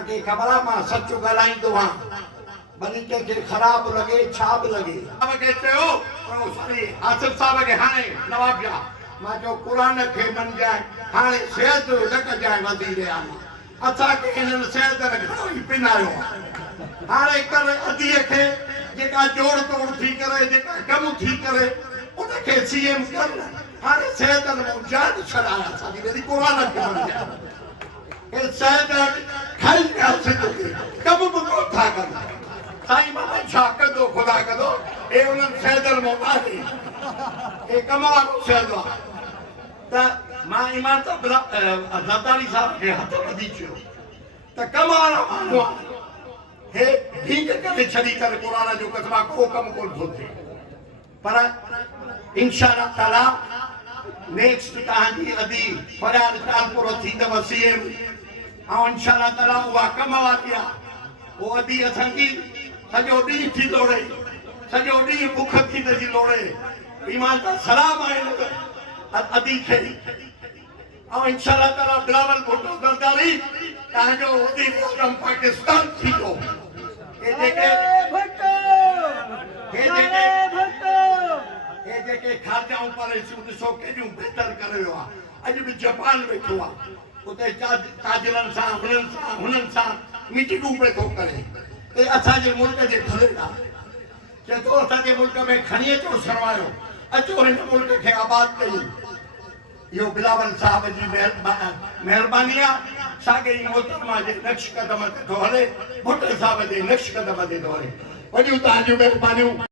ताकि ख़बर मां सच ॻाल्हाईंदो आहियां भली कंहिंखे ख़राब लॻे छा बि लॻे खे चयो आसिफ साहब खे हाणे नवाब जा मां चयो क़ुर खे मञजाए हाणे सिहत न कजाए वज़ीर आला असांखे हिननि सिहत घणो ई पिनायो हाणे कर अदीअ खे जेका जोड़ तोड़ थी करे जेका कमु थी करे उनखे सीएम कर हाणे सिहत में जान छॾाया असांजी वरी क़ुर खे मञजाए हे सिहत खाई वियासीं कमु बि कोन था कनि साईं बाबा छा कंदो ख़ुदा कंदो हे उन्हनि शहदर मां आहे हे कम वारो शहद आहे त मां ईमान ज़रदारी साहब खे हथ ॿधी चयो त कम वारा माण्हू आहे हे ढींग करे छॾी करे क़ुर जो कसम आहे को कमु कोन थो थिए पर इंशाअल्लाह ताला नेक्स्ट तव्हांजी अदी फरियाद कानपुर थींदव सीएम ऐं इंशाअल्लाह ताला उहा कम वारी आहे उहा अदी असांजी सॼो ॾींहुं थी लोड़े सॼो ॾींहुं बुख थी नथी लोड़े ईमान सां सलाम आहे अदी खे ऐं इंशाअल्लाह ताला बिलावल भुट्टो ज़रदारी तव्हांजो वज़ीर आज़म पाकिस्तान थींदो हे जेके खाजाऊं पॉलिसियूं ॾिसो केॾियूं बहितर करे वियो आहे अॼु बि जापान वेठो आहे उते ताजिरनि सां हुननि सां मीटिंगूं पियो थो करे हे असांजे मुल्क जे ख़ुदा चए थो असांजे मुल्क में खणी अचो सरवायो अचो हिन मुल्क खे आबाद कयूं इहो बिलावल साहब जी महिरबानी आहे साॻे ई मोहतरमा जे नक्श क़दम ते थो हले भुट्टो साहब जे नक्श क़दम ते थो हले वॾियूं तव्हांजूं महिरबानियूं